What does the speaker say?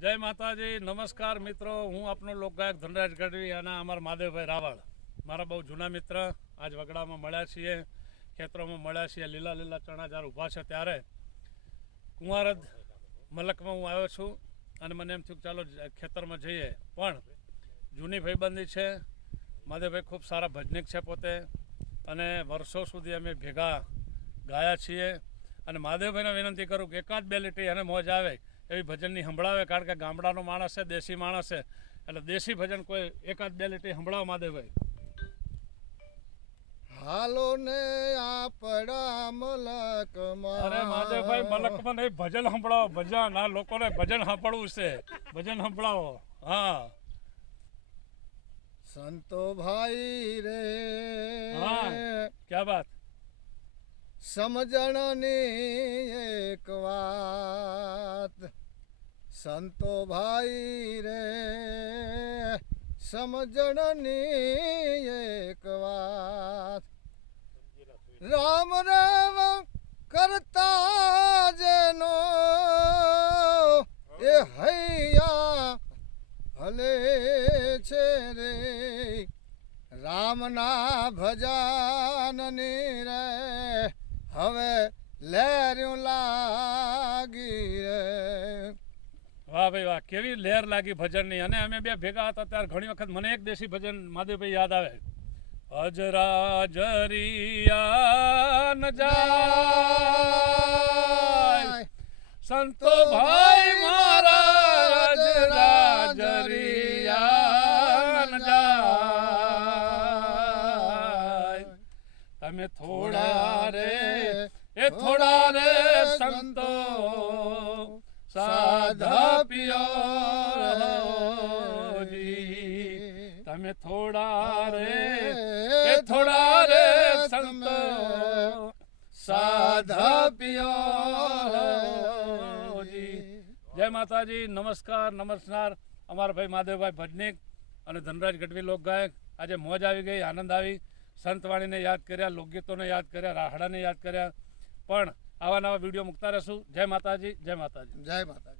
જય માતાજી, નમસ્કાર મિત્રો. હું આપનો લોકગાયક ધનરાજ ગઢવી અને અમારા મહાદેવભાઈ રાવળ, મારા બહુ જૂના મિત્ર. આજ વગડામાં મળ્યા છીએ, ખેતરોમાં મળ્યા છીએ. લીલા લીલા ચણા જ્યારે ઊભા છે ત્યારે કુંવારદ મલકમાં હું આવ્યો છું અને મને એમ થયું ચાલો ખેતરમાં જઈએ. પણ જૂની ભાઈબંધી છે. મહાદેવભાઈ ખૂબ સારા ભજનિક છે પોતે, અને વર્ષો સુધી અમે ભેગા ગાયા છીએ. અને મહાદેવભાઈને વિનંતી કરું કે એકાદ બે લીટી અને મોજ આવે એવી ભજનની સંભળાવે, કારણ કે ગામડાનો માણસ છે, દેશી માણસ છે, એટલે દેશી ભજન કોઈ એકાદ બે લીટી સંભળાવો મહાદેવભાઈ. હાલો ને આપડા મલકમાં. અરે મહાદેવભાઈ, મલકમાં નહીં, ભજન સંભળાવો. ભજન આ લોકોને ભજન સાંભળવું છે, ભજન સંભળાવો. હા, સંતો ભાઈ રે, હા, ક્યા બાત. સમજણની એક વાત. સંતો ભાઈ રે, સમજણની એક વાત. રામ રામ કરતા જેનો એ હૈયા હલે છે રે. રામના ભજનની રે હવે લહેર્યું લાગી રે. વાહ ભાઈ વાહ, કેવી લહેર લાગી ભજનની. અને અમે બે ભેગા હતા ત્યારે ઘણી વખત મને એક દેશી ભજન મહાદેવભાઈ યાદ આવે. અજરાજરિયા ન જાય સંતો ભાઈ મારા, અજરાજરિયા ન જાય. તમે થોડા રે એ થોડા રે સંતો સાધા પિયોજી. તમે થોડા રે એ થોડા રે સંતો સાધા પિયોજી. જય માતાજી, નમસ્કાર નમસ્કાર. અમારા ભાઈ મહાદેવભાઈ ભજનિક અને ધનરાજ ગઢવી લોકગાયક. આજે મોજ આવી ગઈ, આનંદ આવી. સંતવાણીને યાદ કર્યા, લોકગીતોને યાદ કર્યા, રાહડાને યાદ કર્યા. પણ આવા નવા વિડીયો મૂકતા રહેશું. જય માતાજી, જય માતાજી, જય માતાજી.